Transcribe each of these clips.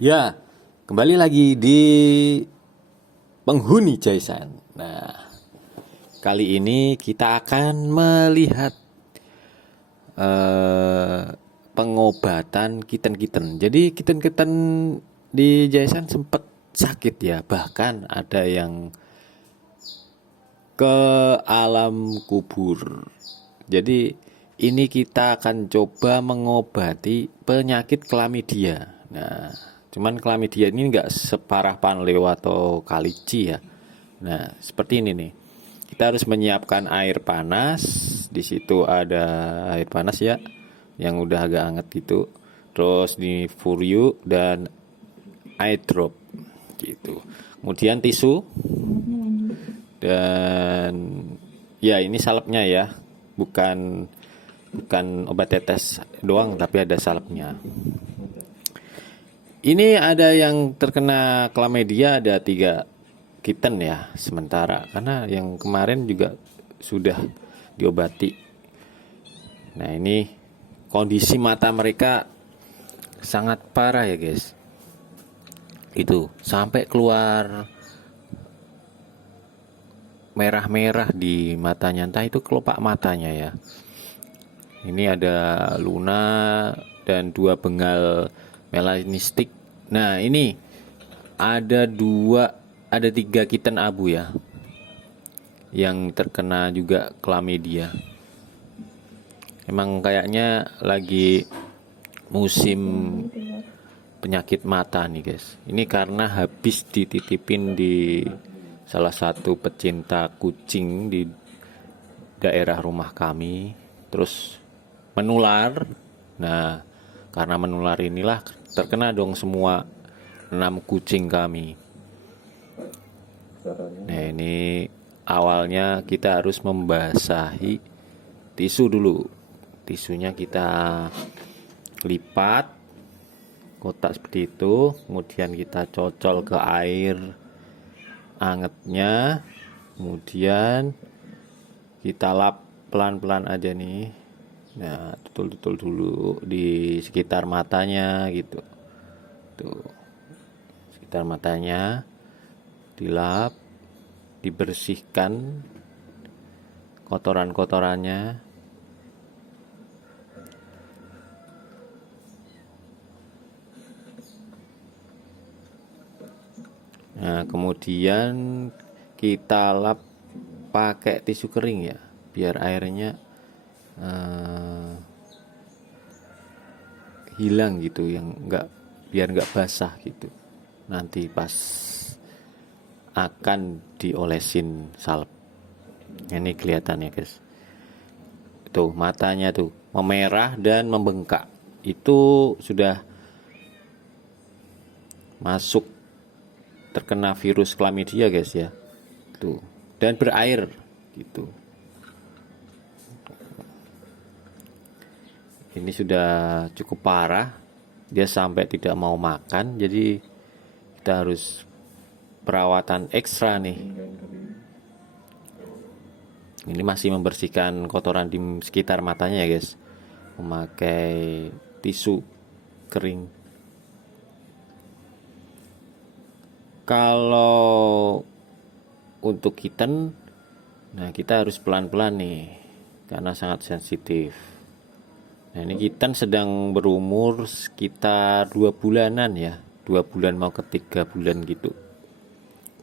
Ya, kembali lagi di penghuni Jaisan. Nah, kali ini kita akan melihat eh, pengobatan kitten-kitten. Jadi kitten-kitten di Jaisan sempat sakit ya, bahkan ada yang ke alam kubur. Jadi ini kita akan coba mengobati penyakit klamidia. Nah, cuman klamidia ini nggak separah panleo atau kalici ya. Nah, seperti ini nih. Kita harus menyiapkan air panas. Di situ ada air panas ya, yang udah agak hangat gitu. Terus di furiu dan eye drop gitu. Kemudian tisu dan ya ini salepnya ya, bukan bukan obat tetes doang tapi ada salepnya. Ini ada yang terkena chlamydia, ada 3 kitten ya sementara, karena yang kemarin juga sudah diobati. Nah, ini kondisi mata mereka sangat parah ya guys, itu sampai keluar merah-merah di matanya, entah itu kelopak matanya ya. Ini ada Luna dan 2 bengal melanistik. Nah, ini ada 3 kitten abu ya, yang terkena juga chlamydia. Emang kayaknya lagi musim penyakit mata nih guys. Ini karena habis dititipin di salah satu pecinta kucing di daerah rumah kami, terus menular. Nah, karena menular inilah terkena dong semua 6 kucing kami. Nah, ini awalnya kita harus membasahi tisu dulu. Tisunya kita lipat kotak seperti itu, kemudian kita cocol ke air angetnya, kemudian kita lap pelan-pelan aja nih. Nah, tutul-tutul dulu di sekitar matanya gitu. Tuh, sekitar matanya dilap, dibersihkan kotoran-kotorannya. Nah, kemudian kita lap pakai tisu kering ya, biar airnya hilang gitu, yang biar nggak basah gitu. Nanti pas akan diolesin salep. Ini kelihatan ya guys. Tuh matanya tuh memerah dan membengkak. Itu sudah masuk terkena virus chlamydia guys ya. Tuh, dan berair gitu. Ini sudah cukup parah. Dia sampai tidak mau makan, jadi kita harus perawatan ekstra nih. Ini masih membersihkan kotoran di sekitar matanya ya guys, memakai tisu kering. Kalau untuk kitten, nah kita harus pelan-pelan nih, karena sangat sensitif. Nah, ini kitten sedang berumur sekitar 2 bulanan ya, 2 bulan mau ke 3 bulan gitu.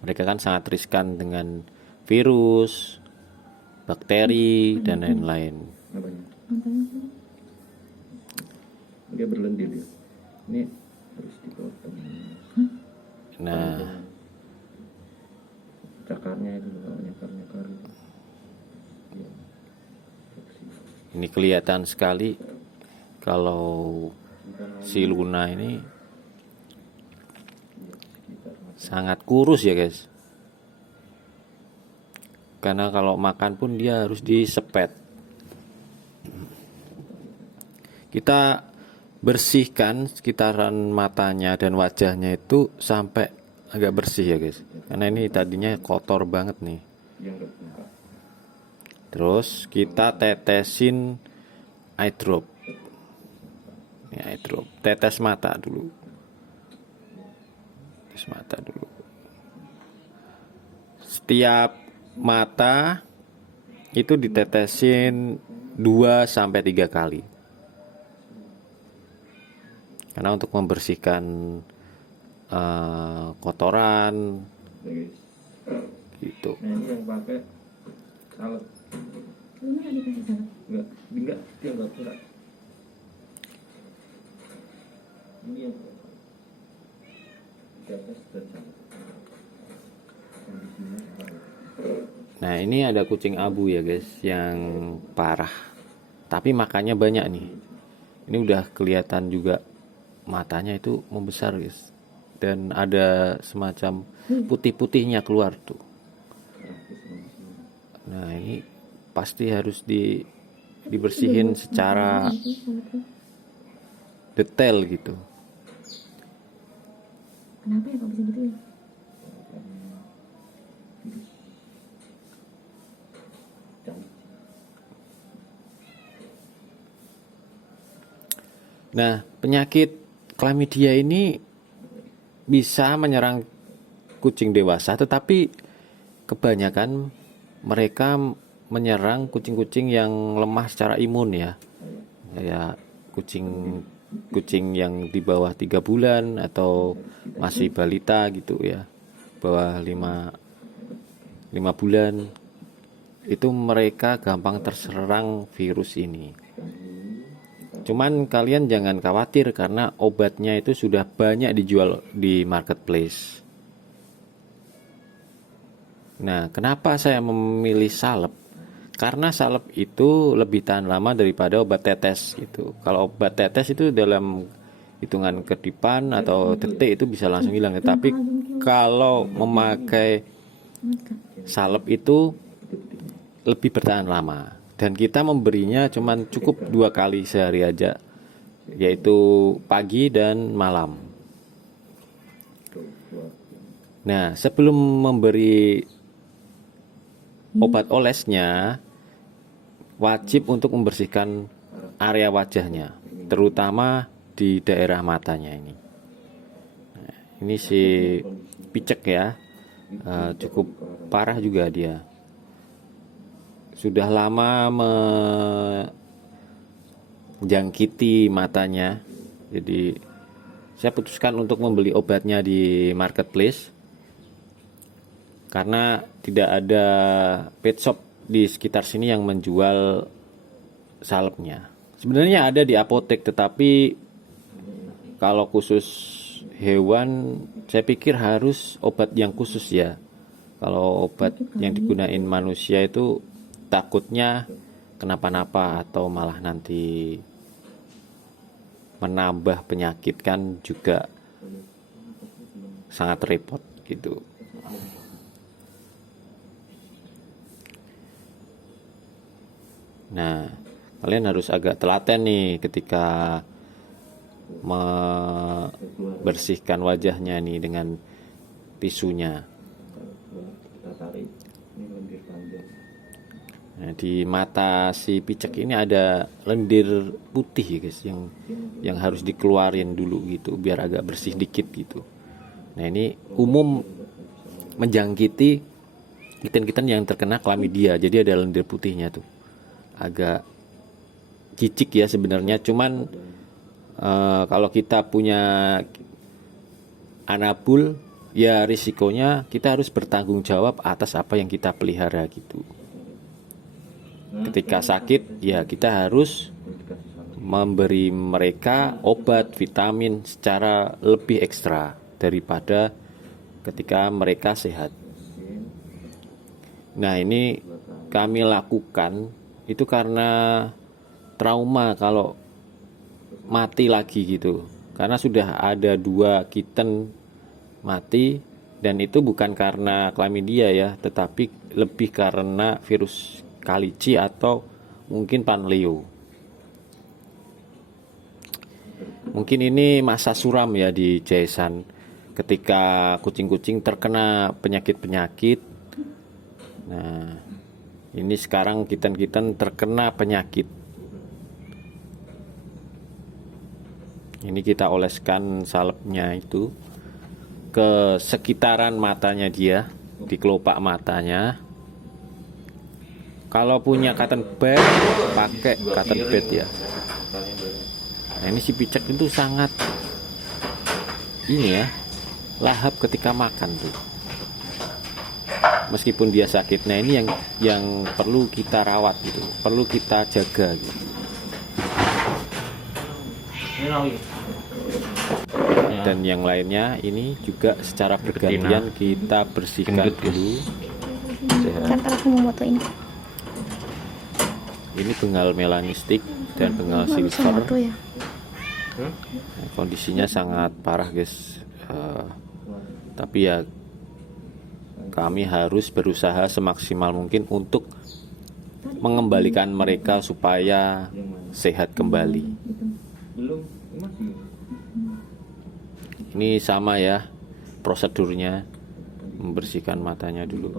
Mereka kan sangat riskan dengan virus, bakteri, dan lain-lain. Dia berlendir ya. Ini harus dipotong. Nah, Cakarnya itu nyakar-nyakar. ini kelihatan sekali kalau si Luna ini sangat kurus ya guys. Karena kalau makan pun dia harus disepet. Kita bersihkan sekitaran matanya dan wajahnya itu sampai agak bersih ya guys, karena ini tadinya kotor banget nih. Terus kita tetesin eye drop. Ya, eye drop, tetes mata dulu. Fokus mata dulu. Setiap mata itu ditetesin 2 sampai 3 kali. Karena untuk membersihkan kotoran Oke, guys. gitu. Nah ini yang pakai salep. Ini nggak dikasih salep. Enggak, dia enggak berat. Ini yang di atas dan salep. Kondisinya salep. Nah ini ada kucing abu ya guys, yang parah. Tapi makannya banyak nih. Ini udah kelihatan juga matanya itu membesar guys. Dan ada semacam putih-putihnya keluar tuh. Nah ini pasti harus dibersihin secara detail gitu. Kenapa ya kok bisa gitu ya? Nah, penyakit chlamydia ini bisa menyerang kucing dewasa, tetapi kebanyakan mereka menyerang kucing-kucing yang lemah secara imun ya. Kayak kucing yang di bawah 3 bulan atau masih balita gitu ya. Bawah 5 bulan. Itu mereka gampang terserang virus ini. Cuman kalian jangan khawatir karena obatnya itu sudah banyak dijual di marketplace. Nah, kenapa saya memilih salep? Karena salep itu lebih tahan lama daripada obat tetes gitu. Kalau obat tetes itu dalam hitungan kedipan atau detik itu bisa langsung hilang. Tetapi kalau memakai salep itu lebih bertahan lama. Dan kita memberinya cuman cukup 2 kali sehari aja, yaitu pagi dan malam. Nah, sebelum memberi obat olesnya, wajib untuk membersihkan area wajahnya, terutama di daerah matanya ini. Nah, ini si picek ya, cukup parah juga dia. Sudah lama menjangkiti matanya. Jadi saya putuskan untuk membeli obatnya di marketplace karena tidak ada pet shop di sekitar sini yang menjual salepnya. Sebenarnya ada di apotek, tetapi kalau khusus hewan saya pikir harus obat yang khusus ya. Kalau obat yang digunain manusia itu takutnya kenapa-napa atau malah nanti menambah penyakit, kan juga sangat repot gitu. Nah, kalian harus agak telaten nih ketika membersihkan wajahnya nih dengan tisunya. Kita tarik ini lendir panjang. Nah, di mata si picek ini ada lendir putih ya guys, yang harus dikeluarin dulu gitu biar agak bersih dikit gitu. Nah, ini umum menjangkiti kitten-kitten yang terkena chlamydia. Jadi ada lendir putihnya tuh. Agak jijik ya sebenarnya, cuman kalau kita punya anabul ya risikonya kita harus bertanggung jawab atas apa yang kita pelihara gitu. Ketika sakit ya kita harus memberi mereka obat vitamin secara lebih ekstra daripada ketika mereka sehat. Nah, ini kami lakukan itu karena trauma kalau mati lagi gitu. Karena sudah ada 2 kitten mati, dan itu bukan karena chlamydia ya, tetapi lebih karena virus Kalici atau mungkin Panleo. Mungkin ini masa suram ya di Jaisan, ketika kucing-kucing terkena penyakit-penyakit. Nah, ini sekarang kitten-kitten terkena penyakit. Ini kita oleskan salepnya itu ke sekitaran matanya dia, di kelopak matanya. Kalau punya cotton bud, pakai cotton bud ya. Nah ini si picek itu sangat ini ya, lahap ketika makan tuh. Meskipun dia sakit, nah ini yang perlu kita rawat gitu, perlu kita jaga gitu. Dan yang lainnya ini juga secara bergantian kita bersihkan dulu. Kan aku mau foto ini. Ini bengal melanistik dan bengal Nggak bisa silver. foto ya. Nah, kondisinya sangat parah guys. Tapi ya kami harus berusaha semaksimal mungkin untuk mengembalikan mereka supaya sehat kembali. Belum, masih. Ini sama ya prosedurnya, membersihkan matanya dulu.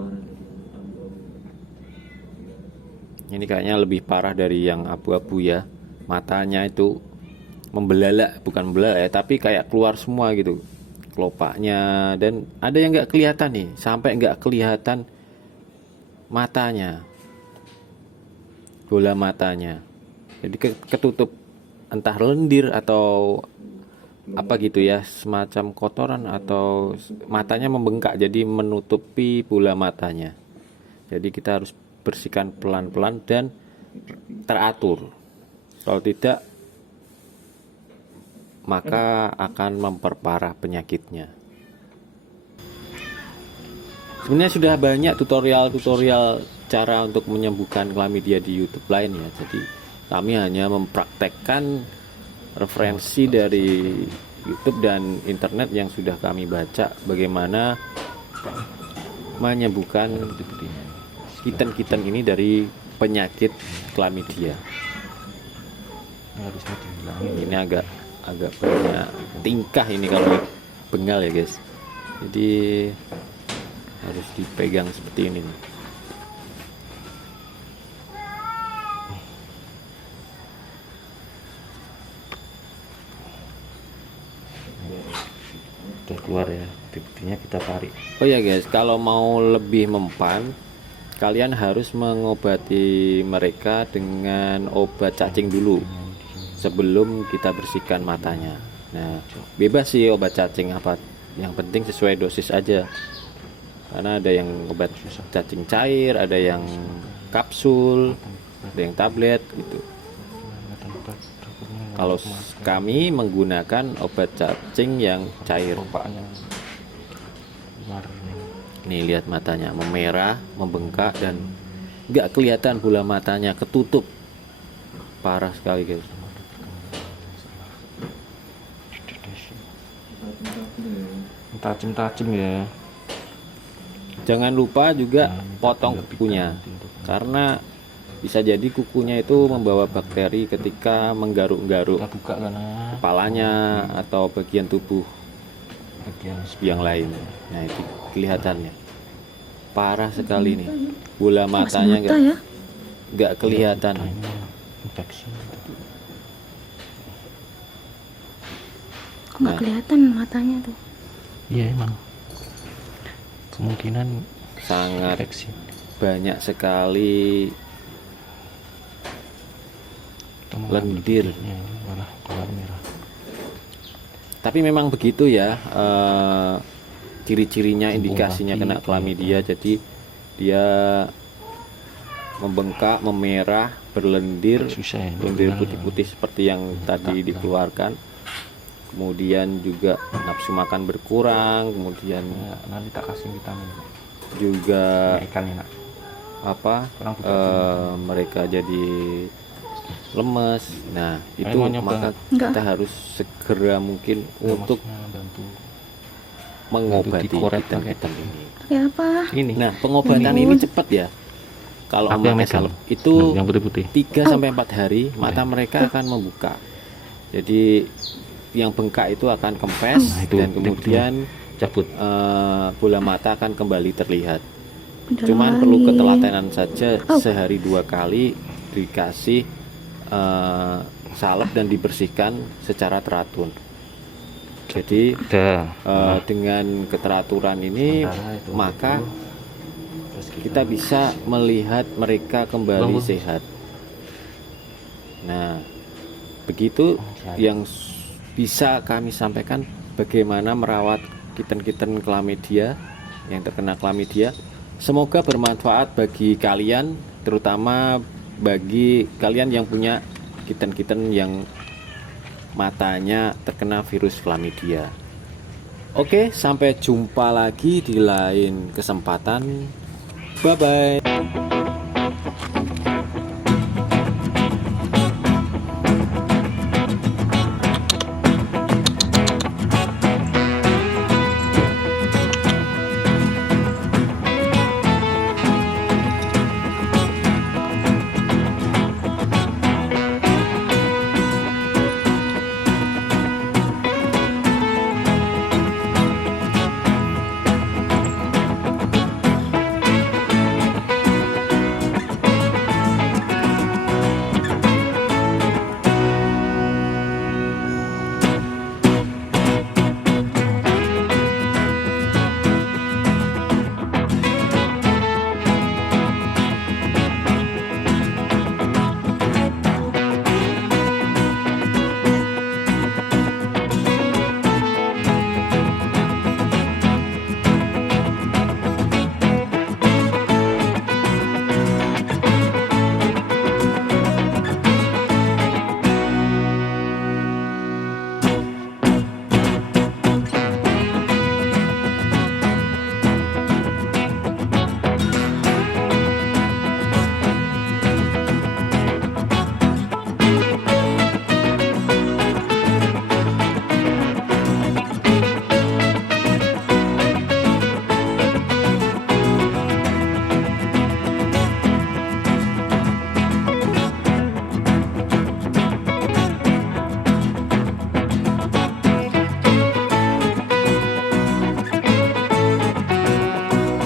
Ini kayaknya lebih parah dari yang abu-abu ya. Matanya itu membelalak, bukan membelalak ya, tapi kayak keluar semua gitu kelopaknya. Dan ada yang nggak kelihatan nih, sampai nggak kelihatan matanya, bola matanya. Jadi ketutup entah lendir atau apa gitu ya, semacam kotoran atau matanya membengkak jadi menutupi bola matanya. Jadi kita harus bersihkan pelan-pelan dan teratur. Kalau tidak, maka akan memperparah penyakitnya. Sebenarnya sudah banyak tutorial-tutorial cara untuk menyembuhkan chlamydia di YouTube lain ya. Jadi kami hanya mempraktekkan referensi dari YouTube dan internet yang sudah kami baca bagaimana menyembuhkan kiten-kiten ini dari penyakit chlamydia. Ini agak banyak tingkah ini kalau bengal ya guys. Jadi harus dipegang seperti ini nih. Udah keluar ya, buktinya kita tarik. Oh ya guys, kalau mau lebih mempan, kalian harus mengobati mereka dengan obat cacing dulu sebelum kita bersihkan matanya. Nah, bebas sih obat cacing apa, yang penting sesuai dosis aja. Karena ada yang obat cacing cair, ada yang kapsul, ada yang tablet gitu. Kalau kami menggunakan obat cacing yang cair. Nih lihat matanya memerah, membengkak dan nggak kelihatan bola matanya, ketutup. Parah sekali guys. Tajam-tajam ya. Jangan lupa juga potong kukunya, karena bisa jadi kukunya itu membawa bakteri ketika menggaruk-garuk Kita buka karena kepalanya atau bagian tubuh bagian yang lain. Nah itu kelihatannya parah sekali nih, bola matanya mata ya. nggak kelihatan. infeksi. Kok nggak kelihatan matanya tuh? Iya emang. Kemungkinan Sangat infeksi. banyak sekali lendir. Ya, ini malah keluar merah. Tapi memang begitu ya, ciri-cirinya, indikasinya kena chlamydia. Jadi dia membengkak, memerah, berlendir, Susah ya. lendir putih-putih seperti yang tadi dikeluarkan. Kemudian juga nafsu makan berkurang, kemudian Ya, nanti tak kasih vitamin. juga Ikan enak. apa, Kurang vitamin. mereka jadi lemes. Nah itu mau nyoba maka nggak? kita harus segera mungkin untuk Maksudnya bantu. mengobati dikorek hitam-hitam ini. Ya apa? Ini. Nah pengobatan ini cepat ya. Kalau Apa yang memakai megang? salep itu Yang putih-putih. 3 sampai 4 hari mata mereka akan membuka. Jadi yang bengkak itu akan kempes Nah, itu dan kemudian Cabut. bola mata akan kembali terlihat. Udah Cuman lari. perlu ketelatenan saja, Oh. sehari 2 kali dikasih salep dan dibersihkan secara teratur. Jadi Udah. dengan keteraturan ini Sementara itu maka dulu. Terus kita bisa melihat mereka kembali Bangun. sehat. Nah, begitu yang bisa kami sampaikan bagaimana merawat kitten-kitten chlamydia yang terkena chlamydia. Semoga bermanfaat bagi kalian, terutama bagi kalian yang punya kitten-kitten yang matanya terkena virus chlamydia. Oke, sampai jumpa lagi di lain kesempatan. Bye bye.